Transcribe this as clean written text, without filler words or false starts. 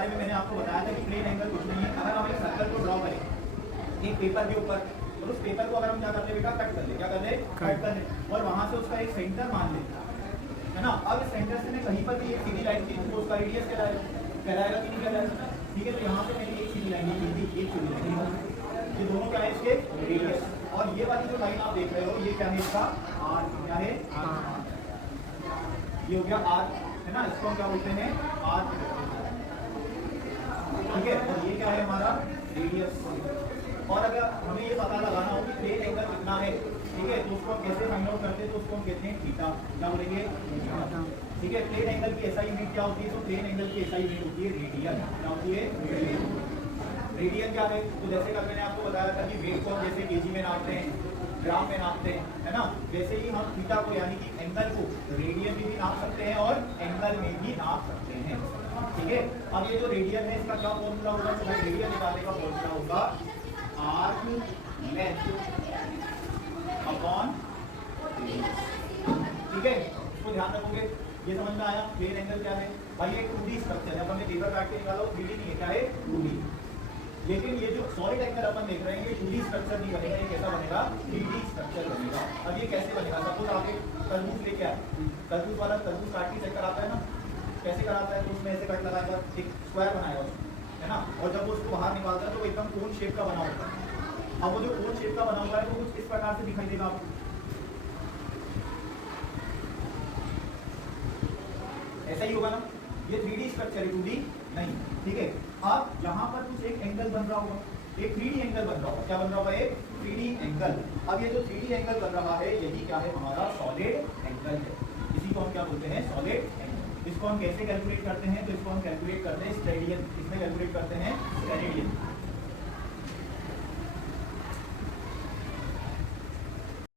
बारे में मैंने आपको बताया था कि प्लेन एंगल कुछ नहीं है। अगर हम एक सर्कल को ड्रॉ करें एक पेपर के ऊपर, तो उस पेपर को अगर हम क्या करते हैं बेटा, कट कर ले, क्या कर ले, कट कर ले, और वहां से उसका एक सेंटर मान ले, है ना। अब इस सेंटर से मैं कहीं पर भी एक सीधी लाइन खींचूं तो उसका रेडियस कहलाएगा कि नहीं कहलाएगा, ठीक है। तो यहाँ पे मैंने एक सीधी लाइन खींची, एक सीधी लाइन, ये दोनों क्या है इसके रेडियस, और ये वाली जो लाइन आप देख रहे हो ये क्या है, इसका आर, क्या है, ये हो गया आर, है ना। इसको हम क्या बोलते हैं, आर, ठीक है। और ये क्या है हमारा रेडियस। और अगर हमें ये पता लगाना हो कि प्लेन एंगल कितना है, ठीक है, तो उसको हम कैसे फाइंड आउट करते हैं, तो उसको हम कहते हैं थीटा, क्या बोलेंगे, ठीक है। प्लेन एंगल की ऐसा यूनिट क्या होती है, तो प्लेन एंगल की ऐसा यूनिट होती है रेडियन, क्या होती है, रेडियन क्या है। तो जैसे कल मैंने आपको बताया था कि वेट को हम जैसे केजी में नापते हैं, ग्राम में नापते हैं, है ना, वैसे ही हम थीटा को यानी कि एंगल को रेडियन में भी नाप सकते हैं और एंगल में भी नाप सकते हैं, ठीक है। अब ये जो रेडियन है इसका क्या फॉर्मूला होगा, तो भाई रेडियन निकालने का फॉर्मूला होगा आर्क लेंथ अपॉन, ठीक है। इसको ध्यान रखोगे, ये समझ में आया। प्लेन एंगल क्या है भाई, एक 2D स्ट्रक्चर है। अब हमने पेपर काट के निकाला, 3D नहीं है, क्या है, 2D। लेकिन ये जो सॉलिड एंगल अपन देख रहे हैं ये 2D स्ट्रक्चर नहीं बनेगा, ये कैसा बनेगा, 3D स्ट्रक्चर बनेगा। अब ये कैसे बनेगा, सपोज आप एक तरबूज लेके आए, तरबूज वाला तरबूज काट के चेक कराता है ना, कैसे कराता है, तो उसमें ऐसे कट लगाएगा, एक स्क्वायर बनाएगा उसको, है ना। और जब वो उसको बाहर निकालता है तो वो एकदम कोन शेप का बना होता है। अब वो जो कोन शेप का बना हुआ है वो कुछ इस प्रकार से दिखाई देगा आपको, ऐसा ही होगा ना। ये 3D स्ट्रक्चर है, 2D नहीं, ठीक है। अब यहाँ पर कुछ एक एंगल बन रहा होगा, एक 3D एंगल बन रहा होगा, क्या बन रहा होगा, एक 3D एंगल। अब ये जो 3D एंगल बन रहा है यही क्या है, हमारा सॉलिड एंगल है। इसी को हम क्या बोलते हैं, सॉलिड एंगल। इसको हम कैसे कैलकुलेट करते हैं, तो इसको हम कैलकुलेट करते हैं स्टेरेडियन। किसमें कैलकुलेट करते हैं, स्टेरेडियन।